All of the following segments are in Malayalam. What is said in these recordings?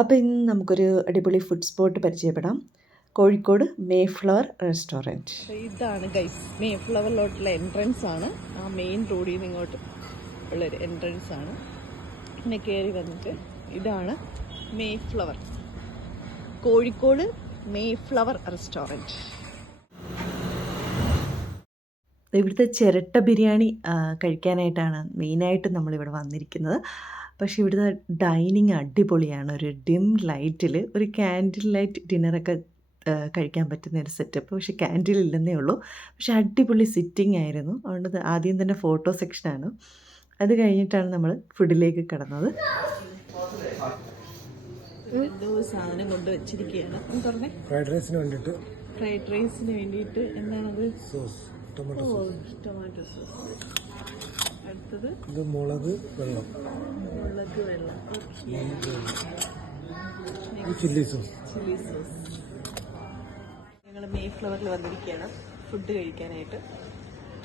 അപ്പോൾ ഇന്ന് നമുക്കൊരു അടിപൊളി ഫുഡ് സ്പോട്ട് പരിചയപ്പെടാം. Kozhikode Mayflower restaurant. ഇതാണ് ഗൈസ് മേഫ്ലവറിലോട്ടുള്ള എൻട്രൻസ് ആണ്. ആ മെയിൻ റോഡിൽ നിന്ന് ഇങ്ങോട്ട് ഉള്ളൊരു എൻട്രൻസ് ആണ്. പിന്നെ കയറി വന്നിട്ട് ഇതാണ് മേഫ്ലവർ, കോഴിക്കോട് മേഫ്ലവർ റെസ്റ്റോറൻറ്റ്. ഇവിടുത്തെ ചിരട്ട ബിരിയാണി കഴിക്കാനായിട്ടാണ് മെയിനായിട്ട് നമ്മളിവിടെ വന്നിരിക്കുന്നത്. പക്ഷേ ഇവിടുത്തെ ഡൈനിങ് അടിപൊളിയാണ്. ഒരു ഡിം ലൈറ്റിൽ ഒരു ക്യാൻഡിൽ ലൈറ്റ് ഡിന്നറൊക്കെ കഴിക്കാൻ പറ്റുന്ന ഒരു സെറ്റപ്പ്. പക്ഷേ ക്യാൻഡിൽ ഇല്ലെന്നേ ഉള്ളൂ. പക്ഷേ അടിപൊളി സിറ്റിംഗ് ആയിരുന്നു. അതുകൊണ്ട് ആദ്യം തന്നെ ഫോട്ടോ സെക്ഷനാണ്. അത് കഴിഞ്ഞിട്ടാണ് നമ്മൾ ഫുഡിലേക്ക് കടന്നത്. എന്തോ സാധനം കൊണ്ട് വെച്ചിരിക്കുകയാണ്. പറഞ്ഞേ, ഫ്രൈഡ് റൈസിന് വേണ്ടിയിട്ട് എന്താണത്? Tomato sauce. അടുത്തത് മുളക് വെള്ളം, ചില്ലി സോസ്. ഞങ്ങൾ മേഫ്ലവറിൽ വന്നിരിക്കുകയാണ് ഫുഡ് കഴിക്കാനായിട്ട്.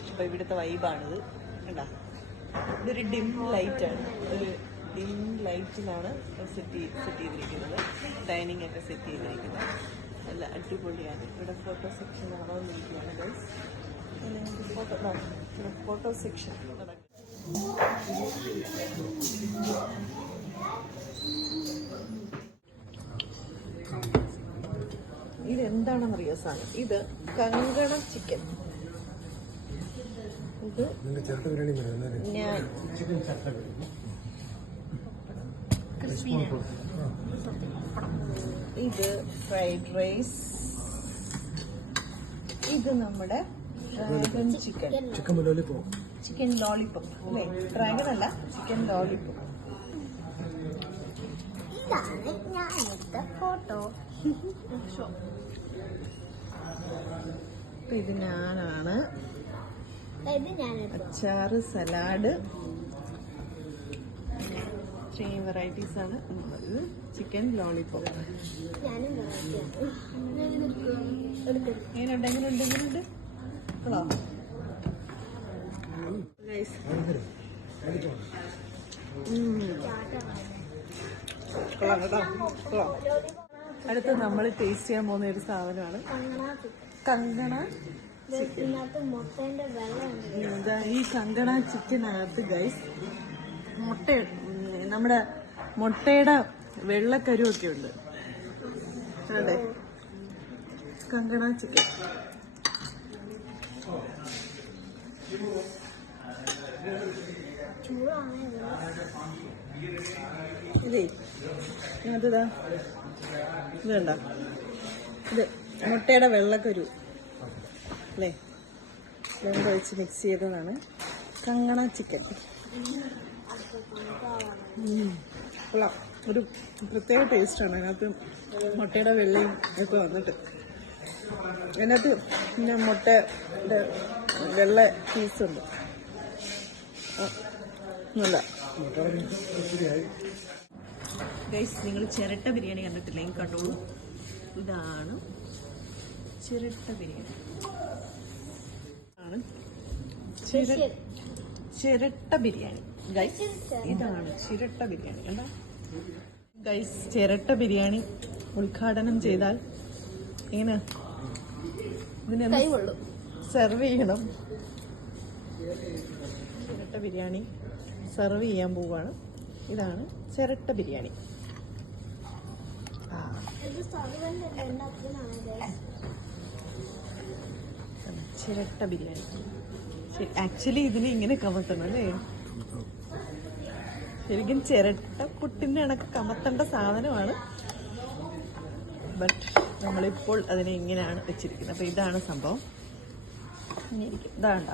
അപ്പോൾ ഇവിടുത്തെ വൈബാണിത്. കണ്ടാ, ഇതൊരു ഡിം ലൈറ്റാണ്. ഒരു ഡിം ലൈറ്റിലാണ് സെറ്റ് ചെയ്തിരിക്കുന്നത്. ഡൈനിങ് ഒക്കെ സെറ്റ് ചെയ്തിരിക്കുന്നത് നല്ല അടിപൊളിയാണ്. ഇവിടെ ഫോട്ടോ സെക്ഷൻ നടന്നിരിക്കുകയാണ് ഗൈസ്. ഫോട്ടോ സെക്ഷൻ നടക്കും. ഇതെന്താണെന്നറിയോ സാധനം? ഇത് കങ്കണ ചിക്കൻ. ഇത് ഞാൻ ഇത് ഫ്രൈഡ് റൈസ്. ഇത് നമ്മുടെ ഡ്രാഗൺ ചിക്കൻ ലോളിപോപ്പ് അല്ലേ? ഡ്രാഗൺ അല്ല, ചിക്കൻ ലോളിപോപ്പ്. ഫോട്ടോ. ഇത് ഞാനാണ്. അച്ചാറ്, സലാഡ്, ഇത്രയും വെറൈറ്റീസ് ആണ്. ഇത് ചിക്കൻ ലോളിപോപ്പ്. എങ്ങനെയുണ്ട്? ഹലോ അടുത്ത് നമ്മൾ ടേസ്റ്റ് ചെയ്യാൻ പോകുന്ന ഒരു സാധനമാണ് കങ്കണ ചിക്കൻ. ഈ കങ്കണ ചിക്കനകത്ത് ഗൈസ് നമ്മുടെ മുട്ടയുടെ വെള്ളക്കരുവൊക്കെ ഉണ്ട്. അതെ, കങ്കണ ചിക്കൻ. ഇതേ അതിതാ, ഇത് കണ്ട, ഇത് മുട്ടയുടെ വെള്ളക്കരു അല്ലേ? വെള്ളം കഴിച്ച് മിക്സ് ചെയ്തതാണ് കങ്കണ ചിക്കൻ. കൊള്ളാം. ഒരു പ്രത്യേക ടേസ്റ്റാണ്. അതിനകത്ത് മുട്ടയുടെ വെള്ളയും ഒക്കെ വന്നിട്ട്, അതിനകത്ത് പിന്നെ മുട്ടയുടെ വെള്ള പീസുണ്ട്. നല്ല ഗൈസ്, നിങ്ങൾ ചിരട്ട ബിരിയാണി കണ്ടിട്ടില്ലെങ്കിൽ കണ്ടോളൂ. ഇതാണ് ചിരട്ട ബിരിയാണി. ചിരട്ട ബിരിയാണി ഗൈസ്. ഇതാണ് ചിരട്ട ബിരിയാണി. എന്താ ഗൈസ്, ചിരട്ട ബിരിയാണി ഉദ്ഘാടനം ചെയ്താൽ എങ്ങനെ ഇതിനെ സെർവ് ചെയ്യണം. ചിരട്ട ബിരിയാണി സെർവ് ചെയ്യാൻ പോവാണ്. ഇതാണ് ചിരട്ട ബിരിയാണി. ചിരട്ട ബിരിയാണി ആക്ച്വലി ഇതിന് ഇങ്ങനെ കമത്തണം അല്ലേ? ശരിക്കും ചിരട്ട പുട്ടിൻ്റെ കണക്ക് കമത്തേണ്ട സാധനമാണ്. ബട്ട് നമ്മളിപ്പോൾ അതിനെ ഇങ്ങനെയാണ് വെച്ചിരിക്കുന്നത്. അപ്പോൾ ഇതാണ് സംഭവം. ഇതാണ്ട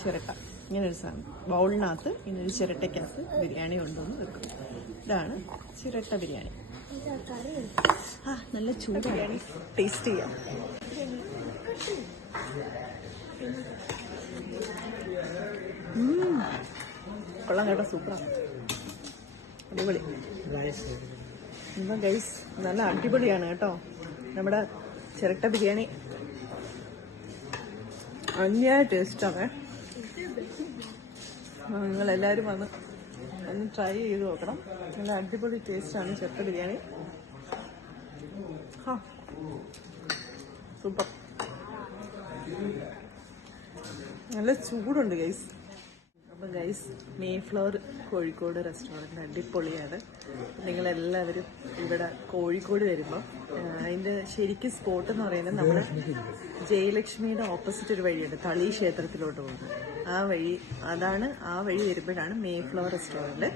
ചിരട്ട, ഇങ്ങനൊരു സാധനം. ബൗളിനകത്ത് ഇങ്ങനൊരു ചിരട്ടയ്ക്കകത്ത് ബിരിയാണി കൊണ്ടുവന്ന് വെക്കും. ഇതാണ് ചിരട്ട ബിരിയാണി. നല്ല ചൂട് ബിരിയാണി ടേസ്റ്റ് ചെയ്യാം. കൊള്ളാം കേട്ടോ, സൂപ്പറാണ്, അടിപൊളി. എന്താ ഗൈസ്, നല്ല അടിപൊളിയാണ് കേട്ടോ നമ്മുടെ ചിരട്ട ബിരിയാണി. അന്യായ ടേസ്റ്റാണ്. നിങ്ങളെല്ലാവരും വന്ന് ഒന്ന് ട്രൈ ചെയ്ത് നോക്കണം. നല്ല അടിപൊളി ടേസ്റ്റാണ് ചെറുത്ത ബിരിയാണി. സൂപ്പർ. നല്ല ചൂടുണ്ട് ഗൈസ്. അപ്പം ഗൈസ്, മേഫ്ലവർ കോഴിക്കോട് റെസ്റ്റോറൻറ്റ് അടിപൊളിയാണ്. നിങ്ങളെല്ലാവരും ഇവിടെ കോഴിക്കോട് വരുമ്പോൾ അതിൻ്റെ ശരിക്കും സ്പോട്ട് എന്ന് പറയുന്നത് നമ്മൾ ജയലക്ഷ്മിയുടെ ഓപ്പോസിറ്റ് ഒരു വഴിയുണ്ട്, തളി ക്ഷേത്രത്തിലോട്ട് പോകുന്നത്. ആ വഴി വരുമ്പോഴാണ് മേഫ്ലവർ റെസ്റ്റോറൻറ്റ്.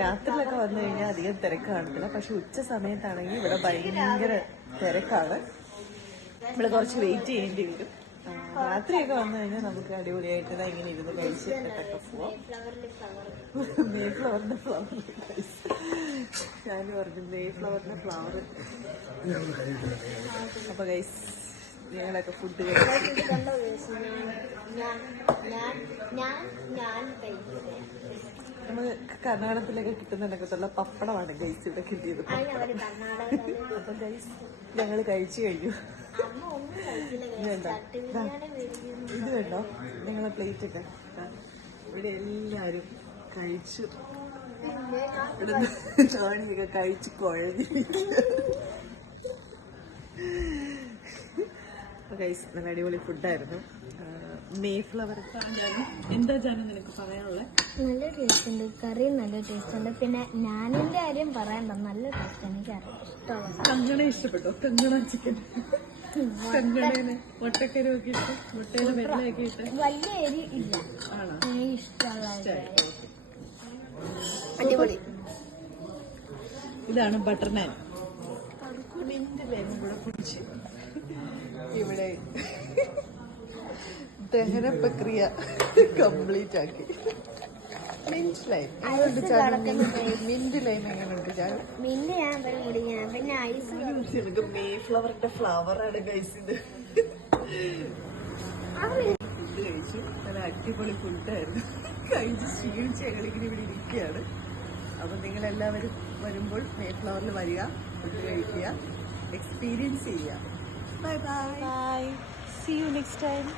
രാത്രിയിലൊക്കെ വന്നു കഴിഞ്ഞാൽ അധികം തിരക്ക് കാണത്തില്ല, പക്ഷെ ഉച്ച സമയത്താണെങ്കിൽ ഇവിടെ ഭയങ്കര തിരക്കാണ്. നമ്മൾ കുറച്ച് വെയിറ്റ് ചെയ്യേണ്ടി വരും. രാത്രിയൊക്കെ വന്നു കഴിഞ്ഞാൽ നമുക്ക് അടിപൊളിയായിട്ട് ഇങ്ങനെ ഇരുന്ന് കഴിച്ചിട്ടൊക്കെ പോവാം. മേഫ്ലവറിന്റെ ഫ്ലവർ ഞാൻ പറഞ്ഞു, മേഫ്ലവറിന്റെ ഫ്ലവർ. അപ്പൊ ഗൈസ്, ഞങ്ങളൊക്കെ ഫുഡ് നമ്മൾ കർണാടകത്തിലൊക്കെ കിട്ടുന്നതിനൊക്കെത്തുള്ള പപ്പടമാണ് ഗൈസ് ഇവിടെ കിട്ടിയത്. അപ്പൊ ഗൈസ്, ഞങ്ങൾ കഴിച്ചു കഴിഞ്ഞു. ഇത് കണ്ടോ നിങ്ങളെ പ്ലേറ്റ് ഒക്കെ? ഇവിടെ എല്ലാരും കഴിച്ചു. ഇവിടെ ചോണിയൊക്കെ കഴിച്ച് കുഴഞ്ഞിരിക്കുക. ഗൈസ്, നല്ല അടിപൊളി ഫുഡായിരുന്നു. മേഫ്ലവർ എന്താ ജാനം നിനക്ക് പറയാനുള്ളത്? നല്ല ടേസ്റ്റ് ഉണ്ട്, കറി നല്ല ടേസ്റ്റ് ഉണ്ട്. പിന്നെ ഞാനിന്റെ കാര്യം പറയണ്ട, നല്ല ടേസ്റ്റ്. എനിക്ക് ഇഷ്ടമുള്ള കങ്ങണ ഇഷ്ടപ്പെട്ടോ? കങ്ങണ ചിക്കൻ, കങ്ങണേന് മുട്ടക്കറി ഒക്കെ ഇട്ട്, മുട്ടയുടെ വെള്ളയൊക്കെ ഇട്ട് വലിയ എരി ഇല്ല. ആണോ? എനിക്ക് ഇഷ്ടമുള്ള അടിപൊളി. ഇതാണ് ബട്ടർ നാൻ. മിന്റ് ലൈമും കൂടെ പൊടിച്ച് ഇവിടെ ദഹന പ്രക്രിയ കംപ്ലീറ്റ് ആക്കി. മിന്റ് ലൈം മിന്റ് ലൈം എങ്ങനെയുണ്ട് ചാനൽ? മിന്റ് ഞാൻ പിന്നെ ഐസ് നമുക്ക് മേഫ്ലവറിന്റെ ഫ്ലവറാണ് ഗൈസ് ഇത്. ഫുഡ് കഴിച്ചു, നല്ല അടിപൊളി ഫുഡായിരുന്നു. കഴിച്ച് ക്ഷീണിച്ച് ഞങ്ങളിങ്ങനെ ഇവിടെ ഇരിക്കുകയാണ്. അപ്പം നിങ്ങളെല്ലാവരും വരുമ്പോൾ മേഫ്ലവറിൽ വരിക, ഫുഡ് കഴിക്കുക, എക്സ്പീരിയൻസ് ചെയ്യുക. Bye bye. See you next time.